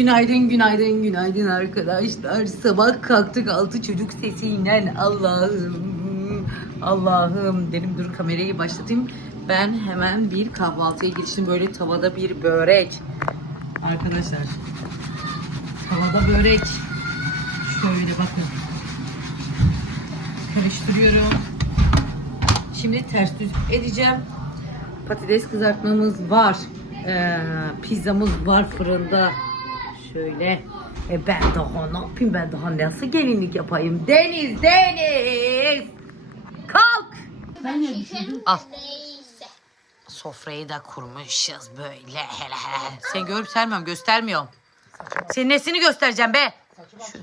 Günaydın, günaydın, günaydın arkadaşlar. Sabah kalktık altı çocuk sesiyle Allah'ım, Allah'ım dedim dur kamerayı başlatayım. Ben hemen bir kahvaltıya geçtim. Böyle tavada bir börek. Arkadaşlar. Tavada börek. Şöyle bakın. Karıştırıyorum. Şimdi ters düz edeceğim. Patates kızartmamız var. Ee, pizzamız var fırında. Şöyle. E ben daha ne yapayım ben daha nasıl gelinlik yapayım? Deniz, Deniz! Kalk! Al. Sofrayı da kurmuşuz böyle. Hele hele. Sen görüp sermiyorum göstermiyorum. Senin nesini göstereceğim be? Şu-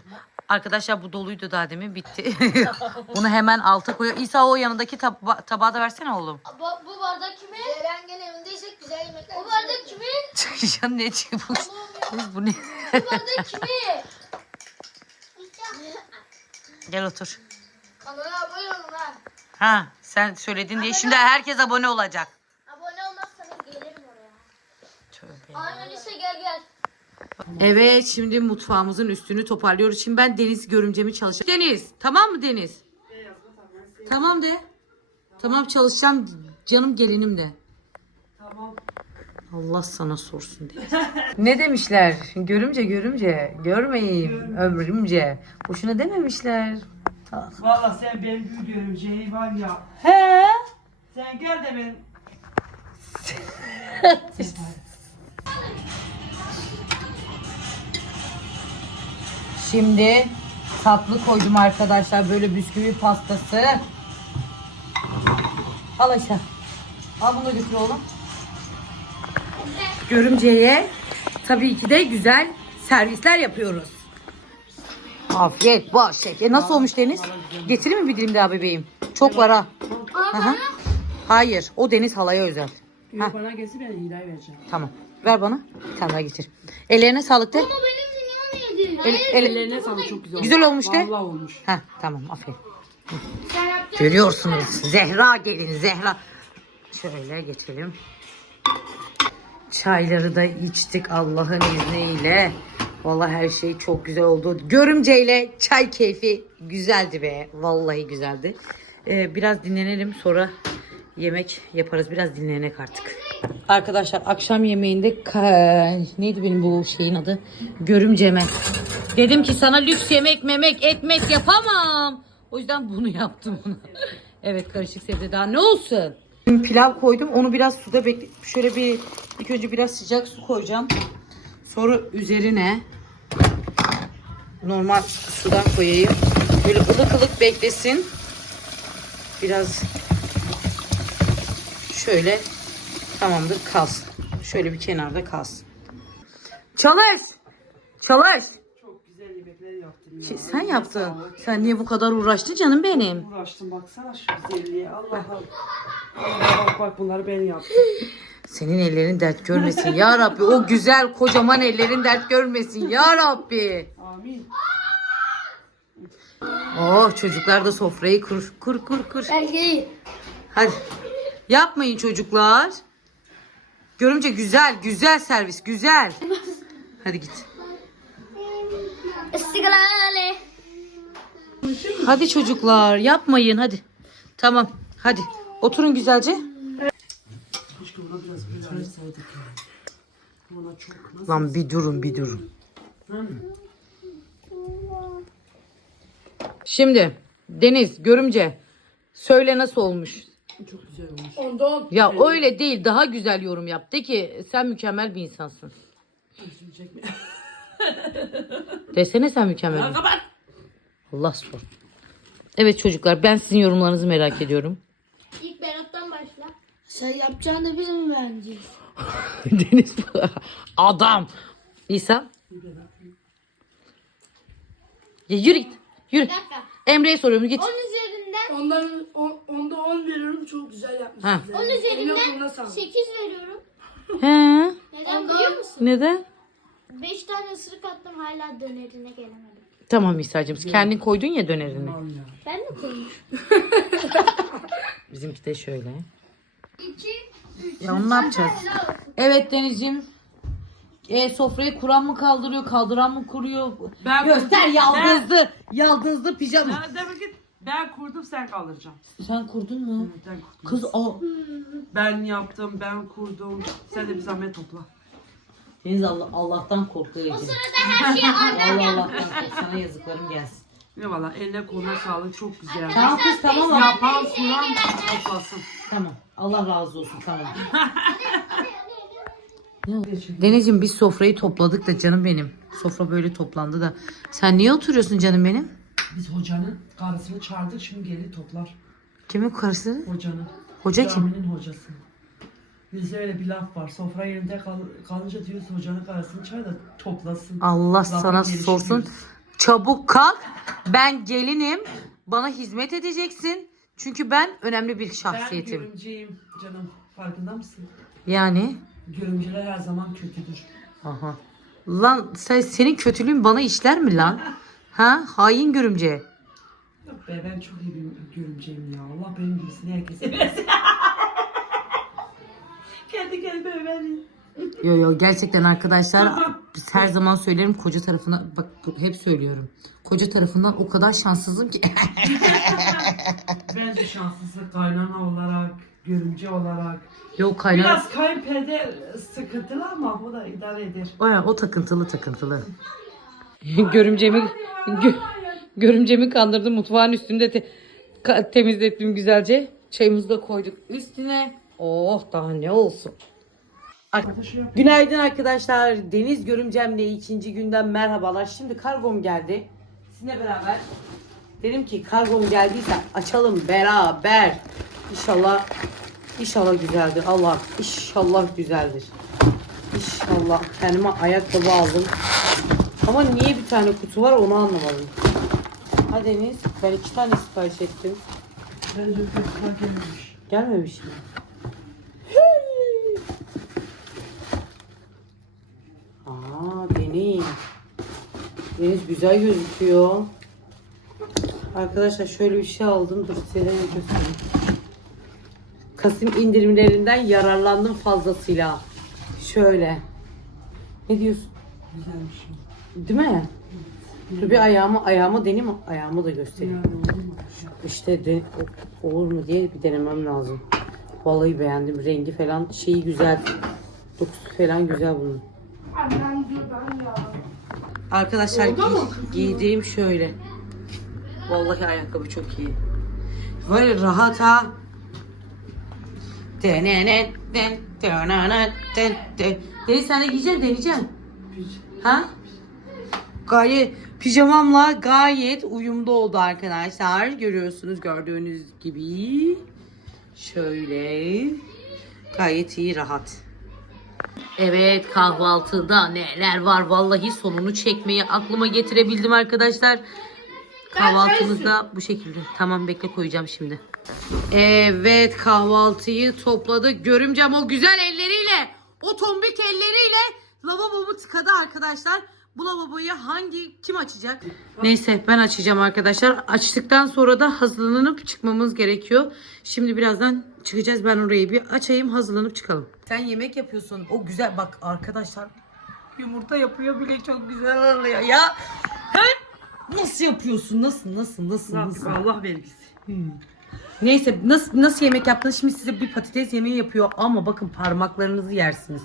Arkadaşlar bu doluydu daha demin bitti. Bunu hemen alta koyuyor. İsa o yanındaki taba- tabağı da versene oğlum. Bu, bu bardak kimin? Erengen evindeysek güzel yemekler. Bu bardak kimin? ya ne bu? Biz bu ne? Gel otur. Kanala abone olun ha. Ha sen söyledin diye şimdi herkes abone olacak. Abone olmazsanız gelirim oraya. Tövbe. Aynen ise gel gel. Evet şimdi mutfağımızın üstünü toparlıyoruz. Şimdi ben Deniz görümcemi çalışacağım. Deniz tamam mı Deniz? Tamam de. Tamam çalışacağım canım gelinim de. Tamam. Allah sana sorsun Deniz. ne demişler? Görümce görümce görmeyeyim ömrümce. Boşuna dememişler. Ah. Valla sen benim gül görümceyi var ya. He? Sen gel de ben Şimdi tatlı koydum arkadaşlar. Böyle bisküvi pastası. Al Ayşe. Al bunu götür oğlum. Görümceye tabii ki de güzel servisler yapıyoruz. Afiyet bol şeker. Nasıl olmuş Deniz? Getireyim mi bir dilim daha bebeğim? Çok var ha. Hayır o Deniz halaya özel. Yok bana gelsin ben Hilal vereceğim. Tamam. Ver bana. Bir tane daha getir. Ellerine sağlık de. Ama benim dünyamı yedin. El, el- Ellerine sağlık çok güzel. Güzel olmuş de. Vallahi olmuş. Heh, tamam aferin. Görüyorsunuz Zehra gelin Zehra. Şöyle geçelim. Çayları da içtik Allah'ın izniyle. Vallahi her şey çok güzel oldu. Görümceyle çay keyfi güzeldi be. Vallahi güzeldi. Ee, biraz dinlenelim sonra yemek yaparız. Biraz dinlenek artık. Arkadaşlar akşam yemeğinde neydi benim bu şeyin adı? Görümceme. Dedim ki sana lüks yemek memek etmek yapamam. O yüzden bunu yaptım ona. evet karışık sebze daha ne olsun? Pilav koydum. Onu biraz suda bekle. Şöyle bir ilk önce biraz sıcak su koyacağım. Sonra üzerine normal sudan koyayım. Böyle ılık ılık beklesin. Biraz şöyle tamamdır kalsın. Şöyle bir kenarda kalsın. Çalış! Çalış! Yaptım ya. Şey, sen yaptın. Sen niye bu kadar uğraştın canım benim? Uğraştım baksana şu güzelliğe. Allah Allah. Allah bak bak bunları ben yaptım. Senin ellerin dert görmesin ya Rabbi. O güzel kocaman ellerin dert görmesin ya Rabbi. Amin. Oh çocuklar da sofrayı kur kur kur kur. Ben geleyim. Hadi. Yapmayın çocuklar. Görümce güzel güzel servis güzel. Hadi git. Hadi çocuklar yapmayın hadi. Tamam hadi. Oturun güzelce. Lan bir durun bir durun. Şimdi Deniz görümce söyle nasıl olmuş? Çok güzel olmuş. Ondan. Ya öyle değil daha güzel yorum yap. De ki sen mükemmel bir insansın. Üstümü çekme. Desene sen mükemmel bir Kapat. Allah sor. Evet çocuklar ben sizin yorumlarınızı merak ediyorum. İlk Berat'tan başla. Sen yapacağını biz mi vereceğiz? Deniz adam. İsa. Ya yürü git. Yürü. Bir dakika. Emre'ye soruyorum git. 10 üzerinden Ondan, on, onda 10 veriyorum çok güzel yapmışsınız. Ha. 10 üzerinden Eline sağlık. 8 veriyorum. He. Neden biliyor musun? Neden? 5 tane ısırık attım hala dönerine gelemedim. Tamam İsa'cığım kendin koydun ya dönerini. Ben mi koymuşum? Bizimki de şöyle. 2, 3. Ya onu ne yapacağız? Evet Deniz'ciğim. E, sofrayı kuran mı kaldırıyor, kaldıran mı kuruyor? Ben Göster kurdum. yaldızlı, yaldızlı pijama. Ben demek ki ben kurdum sen kaldıracaksın. Sen kurdun mu? Evet, ben kurdum. Kız o. Ben yaptım, ben kurdum. Sen de bir zahmet topla. Deniz Allah, Allah'tan korkuyor Ece. Her şeyi Allah Allah'tan kork. Sana yazıklarım gelsin. Ne valla eline koluna sağlık çok güzel. Tamam kız tamam ama. Yapan kuran toplasın. Tamam. Allah razı olsun tamam. Denizciğim biz sofrayı topladık da canım benim. Sofra böyle toplandı da. Sen niye oturuyorsun canım benim? Biz hocanın karısını çağırdık şimdi geri toplar. Kimin karısı? Hocanın. Hoca kim? Caminin hocası. Bizde öyle bir laf var. Sofra yerinde kal, kalınca diyoruz hocanın karısını çağır da toplasın. Allah Lafı sana sorsun. Çabuk kalk. Ben gelinim. Bana hizmet edeceksin. Çünkü ben önemli bir Ben şahsiyetim. görümceyim canım. Farkında mısın? Yani. Görümceler her zaman kötüdür. Aha. Lan sen, senin kötülüğün bana işler mi lan? Ha? Hain görümce. Yok be ben çok iyi bir görümceyim ya. Allah benim gibisini herkese versin. Kendi kendime överim. Yo yo gerçekten arkadaşlar biz her zaman söylerim koca tarafına bak hep söylüyorum. Koca tarafından o kadar şanssızım ki. Bence şanslısın kaynana olarak, görümce olarak. Yok kaynar. Biraz kayınpeder sıkıntılı ama o da idare eder. O, o takıntılı takıntılı. görümcemi gö, görümcemi kandırdım mutfağın üstünde te- ka- temizlettim güzelce. Çayımızı da koyduk üstüne. Oh daha ne olsun. Günaydın arkadaşlar. Deniz Görümcem'le ikinci günden merhabalar. Şimdi kargom geldi. Sizinle beraber dedim ki kargom geldiyse açalım beraber. İnşallah inşallah güzeldir. Allah inşallah güzeldir. İnşallah kendime ayakkabı aldım. Ama niye bir tane kutu var onu anlamadım. Ha Deniz ben iki tane sipariş ettim. Bence gelmemiş. Gelmemiş mi? Aa Deniz. Deniz güzel gözüküyor. Arkadaşlar şöyle bir şey aldım. Dur size göstereyim. Kasım indirimlerinden yararlandım fazlasıyla. Şöyle. Ne diyorsun? Güzelmiş. Değil mi? Dur bir ayağımı ayağımı deneyim ayağımı da göstereyim. İşte de, o- olur mu diye bir denemem lazım. Vallahi beğendim. Rengi falan şeyi güzel. Dokusu falan güzel bunun. Arkadaşlar giy- giydiğim şöyle. Vallahi ayakkabı çok iyi. Böyle rahat ha. Denene, den, denene, den, den. Deniz sen de giyeceksin deneyeceksin. Ha? Gayet pijamamla gayet uyumlu oldu arkadaşlar. Görüyorsunuz gördüğünüz gibi. Şöyle. Gayet iyi rahat. Evet kahvaltıda neler var vallahi sonunu çekmeyi aklıma getirebildim arkadaşlar. Kahvaltımızda bu şekilde. Tamam bekle koyacağım şimdi. Evet kahvaltıyı topladık. Görümcem o güzel elleriyle, o tombik elleriyle lavabomu tıkadı arkadaşlar. Bu lavaboyu hangi kim açacak? Neyse ben açacağım arkadaşlar. Açtıktan sonra da hazırlanıp çıkmamız gerekiyor. Şimdi birazdan çıkacağız. Ben orayı bir açayım hazırlanıp çıkalım. Sen yemek yapıyorsun. O güzel bak arkadaşlar. Yumurta yapıyor bile çok güzel oluyor ya. Ha? Nasıl yapıyorsun? Nasıl nasıl nasıl Ne nasıl? Allah vergisi. Neyse nasıl nasıl yemek yaptınız? Şimdi size bir patates yemeği yapıyor ama bakın parmaklarınızı yersiniz.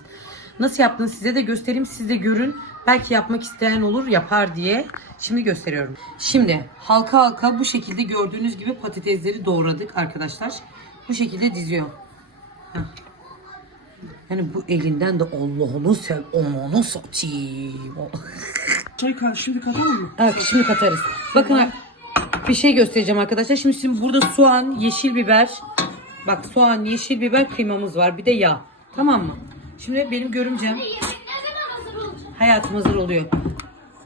Nasıl yaptığını size de göstereyim. Siz de görün. Belki yapmak isteyen olur yapar diye. Şimdi gösteriyorum. Şimdi halka halka bu şekilde gördüğünüz gibi patatesleri doğradık arkadaşlar. Bu şekilde diziyor. Heh. Yani bu elinden de Allah'ını sev onu satayım. Çay ka- şimdi katalım mı? Evet şimdi katarız. Bakın bir şey göstereceğim arkadaşlar. Şimdi, şimdi burada soğan, yeşil biber. Bak soğan, yeşil biber kıymamız var. Bir de yağ. Tamam mı? Şimdi benim görümcem. Hayatım hazır oluyor.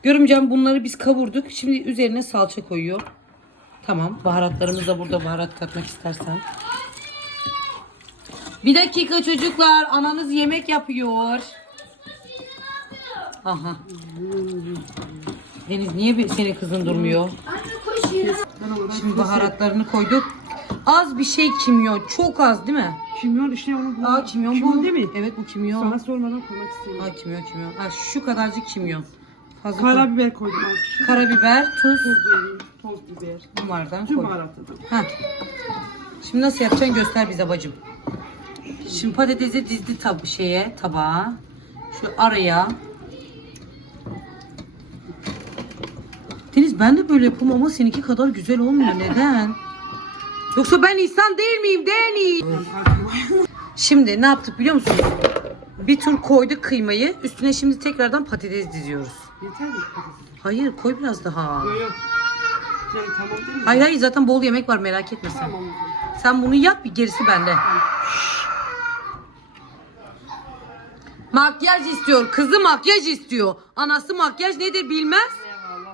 Görümcem bunları biz kavurduk. Şimdi üzerine salça koyuyor. Tamam. Baharatlarımız da burada baharat katmak istersen. Bir dakika çocuklar. Ananız yemek yapıyor. Aha. Deniz niye bir senin kızın durmuyor? Şimdi baharatlarını koyduk. Az bir şey kimyon. Çok az değil mi? Kimyon işte onu bu. Aa kimyon, bu. değil mi? Evet bu kimyon. Sana sormadan koymak istemiyorum. Ha kimyon kimyon. Ha şu kadarcık kimyon. Fazla Karabiber koydum az. Karabiber, tuz. Tuz vereyim. Toz biber. Bunlardan Tüm koy. baharatladım. Ha. Şimdi nasıl yapacaksın göster bize bacım. Şimdi patatesi dizdi tab şeye tabağa. Şu araya. Deniz ben de böyle yapıyorum ama seninki kadar güzel olmuyor. Neden? Yoksa ben insan değil miyim Deniz? Şimdi ne yaptık biliyor musunuz? Bir tur koyduk kıymayı. Üstüne şimdi tekrardan patates diziyoruz. Yeter mi? Hayır koy biraz daha. Yok yok. Yani tamam değil mi? Hayır hayır zaten bol yemek var merak etme sen. Tamam. Sen bunu yap gerisi bende. Makyaj istiyor. Kızı makyaj istiyor. Anası makyaj nedir bilmez.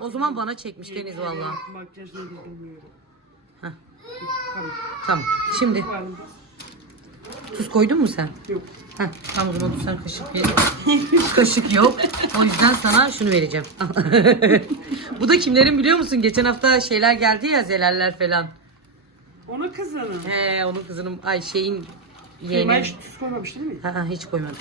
O zaman bana çekmiş Deniz valla. Makyaj nedir bilmiyorum. Heh. Tamam. Tamam. Şimdi tuz koydun mu sen? Yok. Heh, tamam o zaman dur sen kaşık ver. kaşık yok. O yüzden sana şunu vereceğim. Bu da kimlerin biliyor musun? Geçen hafta şeyler geldi ya zelaller falan. Ona kızının. He onun kızının ay şeyin Kıyma yeğeni. hiç tuz koymamış değil mi? Ha, ha, hiç koymadık.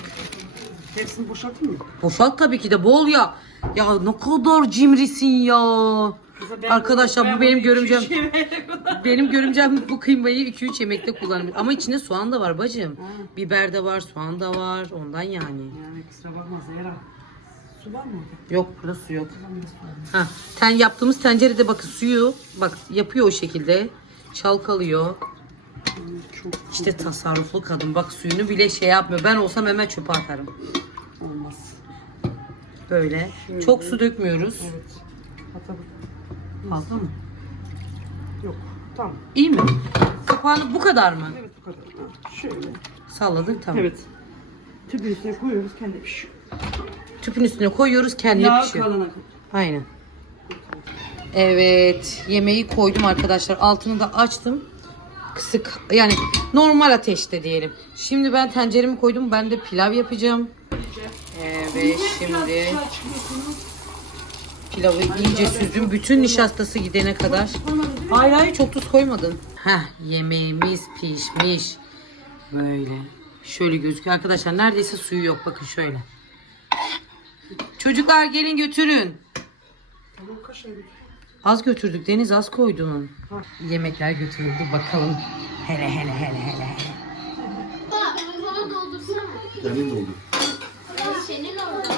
Hepsini boşalttın mı? Boşalt tabii ki de bol ya. Ya ne kadar cimrisin ya. Kızım ben- Arkadaşlar ben bu benim bunu görümcem. iki üç yemeğe kullanırım. Benim görümcem bu kıymayı 2-3 yemekte kullanmış. Ama içinde soğan da var bacım. Biber de var, soğan da var. Ondan yani. Yani kusura bakma Zehra. Su var mı orada? Yok burada su yok. Su. Ha, ten yaptığımız tencerede bakın suyu bak yapıyor o şekilde. Çalkalıyor. Çok İşte tasarruflu kadın. Bak suyunu bile şey yapmıyor. Ben olsam hemen çöpe atarım. olmaz. Böyle. Çok su dökmüyoruz. Evet. Hatta Fazla mı? yok. Tamam. İyi mi? Kapağını bu kadar mı? Evet bu kadar. Ha, Şöyle. Salladın tamam. Evet. Tüpün üstüne koyuyoruz kendi pişiyor. Tüpün üstüne koyuyoruz kendi Yağ pişiyor. kalana kadar. Aynen. Evet yemeği koydum arkadaşlar. Altını da açtım. Kısık yani normal ateşte diyelim. Şimdi ben tenceremi koydum. Ben de pilav yapacağım. Evet şimdi pilavı iyice süzdüm. Bütün nişastası gidene kadar. Hayır hayır çok tuz koymadın. Heh yemeğimiz pişmiş. Böyle. Şöyle gözüküyor. Arkadaşlar neredeyse suyu yok. Bakın şöyle. Çocuklar gelin götürün. Tamam kaşar. Az götürdük Deniz az koydun. Yemekler götürüldü bakalım. Hele hele hele hele. Bana doldursana. Senin doldu. Senin orada.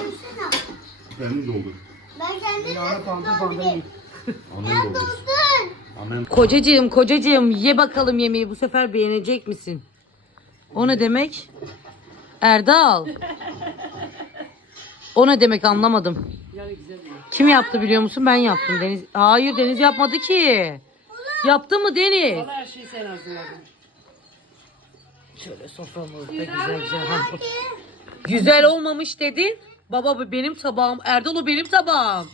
Senin doldu. Ben kendim Yağına bandı bandı yiyin. Amen doldu. Amen. Kocacığım kocacığım ye bakalım yemeği bu sefer beğenecek misin? O ne demek? Erdal. O ne demek anlamadım. Yani güzel? Kim yaptı biliyor musun? Ben yaptım Deniz. Hayır Deniz yapmadı ki. Yaptı mı Deniz? Valla her şeyi sen hazırladın. Şöyle soframızda güzel güzel. Ha, otur. güzel olmamış dedin. Baba bu benim tabağım. Erdal o benim tabağım.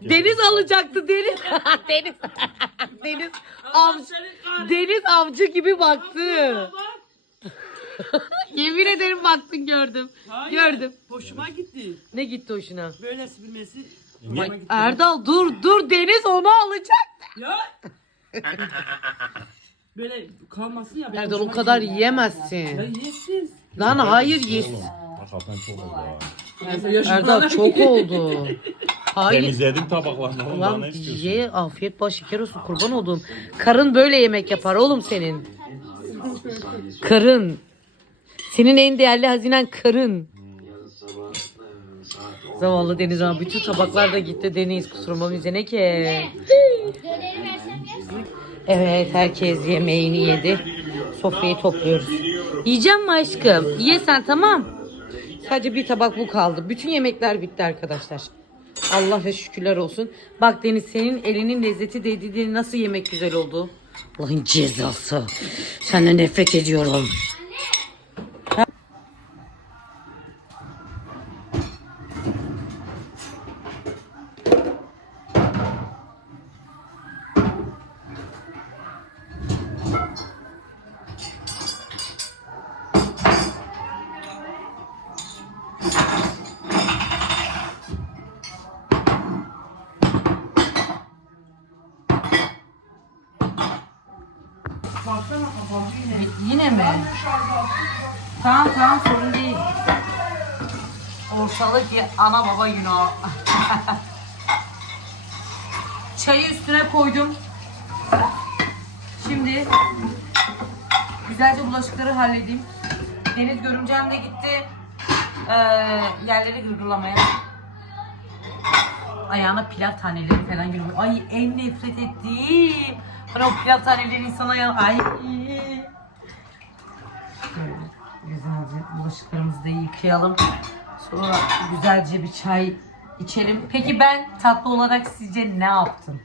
Deniz alacaktı Deniz. Deniz. Deniz avcı, Deniz avcı gibi baktı. Yemin ederim baktın gördüm. Hayır. Gördüm. Hoşuma gitti. Ne gitti hoşuna? Böyle bilmesi Gitti. Erdal dur dur Deniz onu alacak. Ya. Böyle kalmasın ya. Erdal o kadar gitti. Ya yiyemezsin. yesin. Lan hayır yes. Hakikaten çok oldu ha. Erdal çok oldu. Hayır. Temizledim tabaklarını. Ulan ne istiyorsun? ye afiyet baş şeker olsun kurban oldum. Karın böyle yemek yapar oğlum senin. Karın. Senin en değerli hazinen karın. Zavallı Deniz abi bütün tabaklar da gitti Deniz kusuruma bize ne ki. Evet herkes yemeğini yedi. Sofrayı topluyoruz. Yiyeceğim mi aşkım? Ye sen tamam. Sadece bir tabak bu kaldı. Bütün yemekler bitti arkadaşlar. Allah ve şükürler olsun. Bak Deniz senin elinin lezzeti dediği nasıl yemek güzel oldu. Allah'ın cezası. Senden nefret ediyorum. Ortalık ya ana baba günah. Çayı üstüne koydum. Şimdi güzelce bulaşıkları halledeyim. Deniz görümcem de gitti. Ee, yerleri gırgırlamaya. Ayağına pilav taneleri falan giriyor. Ay en nefret ettiğim. Hani o pilav taneleri insan ayağına... Ay. Güzelce bulaşıklarımızı da yıkayalım. Sonra güzelce bir çay içelim. Peki ben tatlı olarak sizce ne yaptım?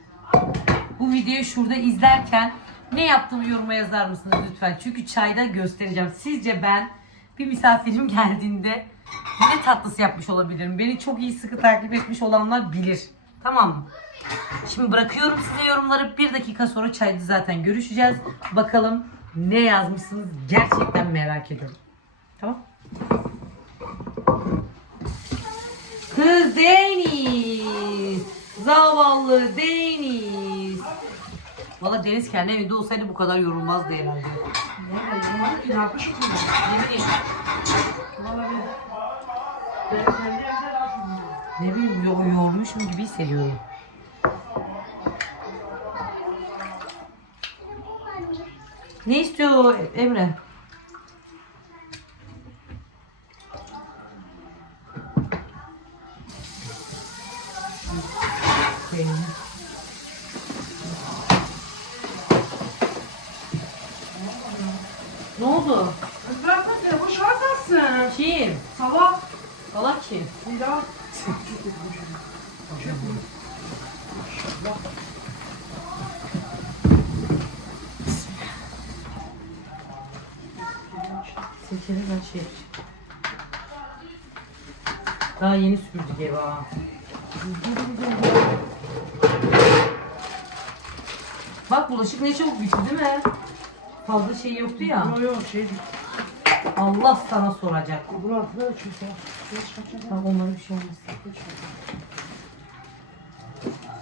Bu videoyu şurada izlerken ne yaptığımı yoruma yazar mısınız lütfen? Çünkü çayda göstereceğim. Sizce ben bir misafirim geldiğinde ne tatlısı yapmış olabilirim? Beni çok iyi sıkı takip etmiş olanlar bilir. Tamam mı? Şimdi bırakıyorum size yorumları. Bir dakika sonra çayda zaten görüşeceğiz. Bakalım ne yazmışsınız gerçekten merak ediyorum. Tamam. Kız Deniz. Zavallı Deniz. Valla Deniz kendi evinde olsaydı bu kadar yorulmazdı herhalde. Ne yapmışım ne bileyim yo- yormuşum gibi hissediyorum. Ne istiyor Emre? Sirkeli ben şey Daha yeni süpürdük evi ha. Bak bulaşık ne çabuk bitti değil mi? Fazla şey yoktu ya. Yok yok şey. Allah sana soracak. Bunun altına. Geç kaçacak. Tamam onlara bir şey olmaz.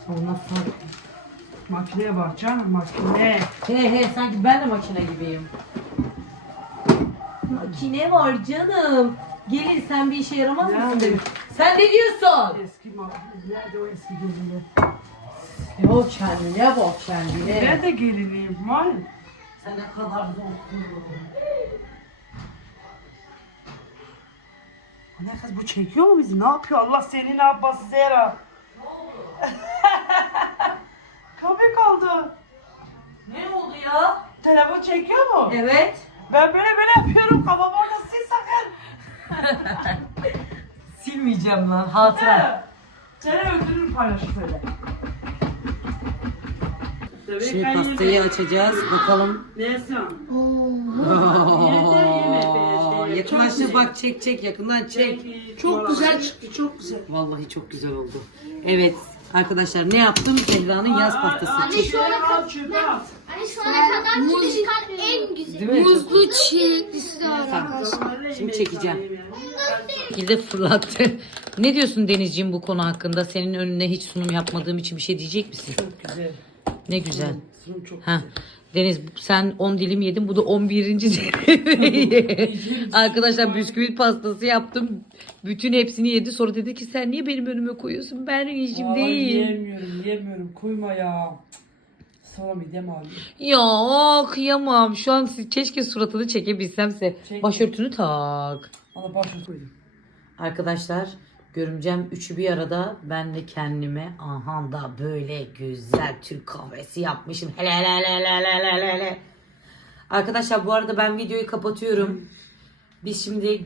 Ondan sonra... Makineye bak canım makine. He he sanki ben de makine gibiyim. Makine var canım. Gelin sen bir işe yaramaz mısın Nerede? dedim. Sen ne diyorsun? Eski makine. Nerede o eski gelinler? Yok kendine bak kendine. Ben de gelinliyim var. Sen ne kadar zorsun. Ne kız bu çekiyor mu bizi? Ne yapıyor? Allah seni ne yapmasın Zehra? Kapı kaldı. Ne oldu ya? Telefon çekiyor mu? Evet. Ben böyle böyle yapıyorum. Kafam orada sil sakın. Silmeyeceğim lan hatıra. Seni öldürür paylaşıp öyle. Şimdi pastayı açacağız. Bakalım. Neyse. Oo, Yakınlaştır bak çek çek yakından çek. Çok güzel çıktı çok güzel. Vallahi çok güzel oldu. Evet arkadaşlar ne yaptım? Zehra'nın yaz pastası. Çek. Şu ana hani şu ana kadar çıkan en güzel. Değil mi? Muzlu çileklisi de var arkadaşlar. Şimdi çekeceğim. Gilde fırlattı. ne diyorsun Denizciğim bu konu hakkında? Senin önüne hiç sunum yapmadığım için bir şey diyecek misin? Çok güzel. Ne güzel. Sunum çok Ha. Deniz sen 10 dilim yedin bu da 11. dilim. Arkadaşlar bisküvit pastası yaptım. Bütün hepsini yedi. Sonra dedi ki sen niye benim önüme koyuyorsun? Ben rejim Vallahi. Yiyemiyorum, yiyemiyorum. Koyma ya. Sonra midem ağrıyor. Ya kıyamam. Şu an siz- keşke suratını çekebilsemse. Çek. Başörtünü tak. Ona başını koydum. Arkadaşlar görümcem üçü bir arada ben de kendime aha da böyle güzel Türk kahvesi yapmışım. Hele hele hele hele hele hele hele. Arkadaşlar bu arada ben videoyu kapatıyorum. Biz şimdi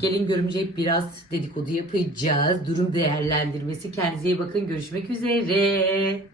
gelin görümce biraz dedikodu yapacağız. Durum değerlendirmesi. Kendinize iyi bakın. Görüşmek üzere.